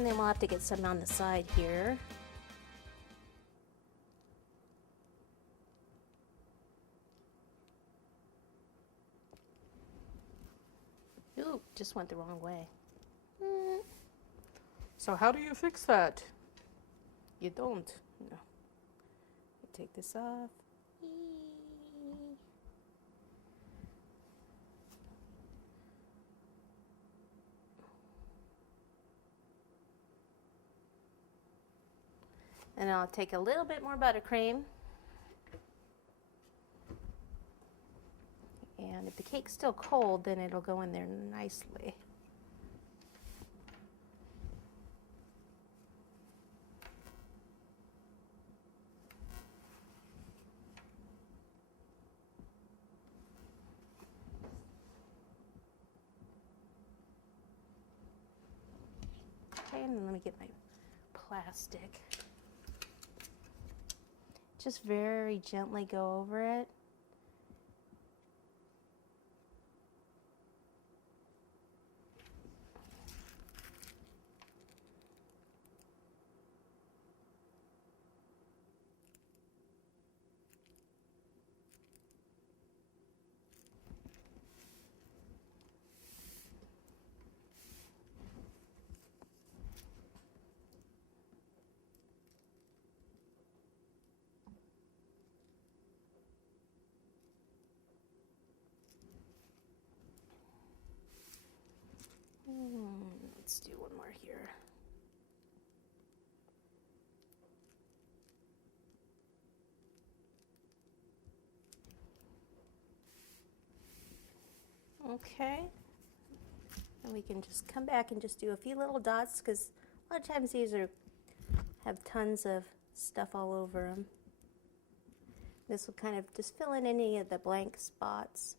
And then we'll have to get some on the side here. Ooh, just went the wrong way. So how do you fix that? You don't. No. Take this off. And I'll take a little bit more buttercream. And if the cake's still cold, then it'll go in there nicely. Okay, and then let me get my plastic. Just very gently go over it. Let's do one more here. Okay. And we can just come back and just do a few little dots because a lot of times these have tons of stuff all over them. This will kind of just fill in any of the blank spots.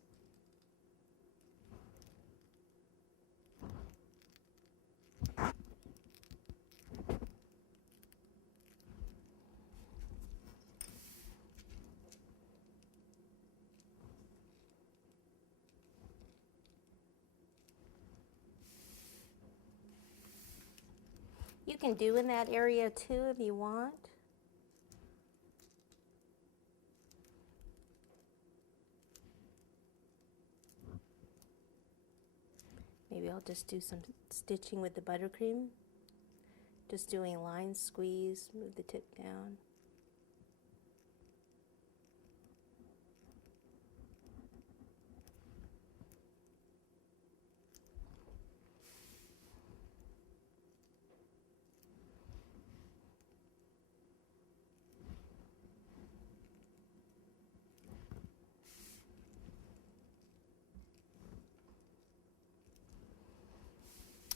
You can do in that area too if you want. Maybe I'll just do some stitching with the buttercream. Just doing lines, squeeze, move the tip down.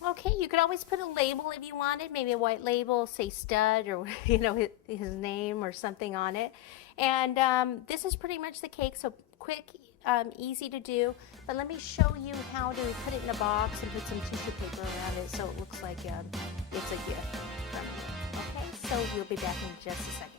Okay, you could always put a label if you wanted, maybe a white label, say stud, or his name or something on it. And this is pretty much the cake, so quick, easy to do. But let me show you how to put it in a box and put some tissue paper around it so it looks like it's a gift. Okay, so we'll be back in just a second.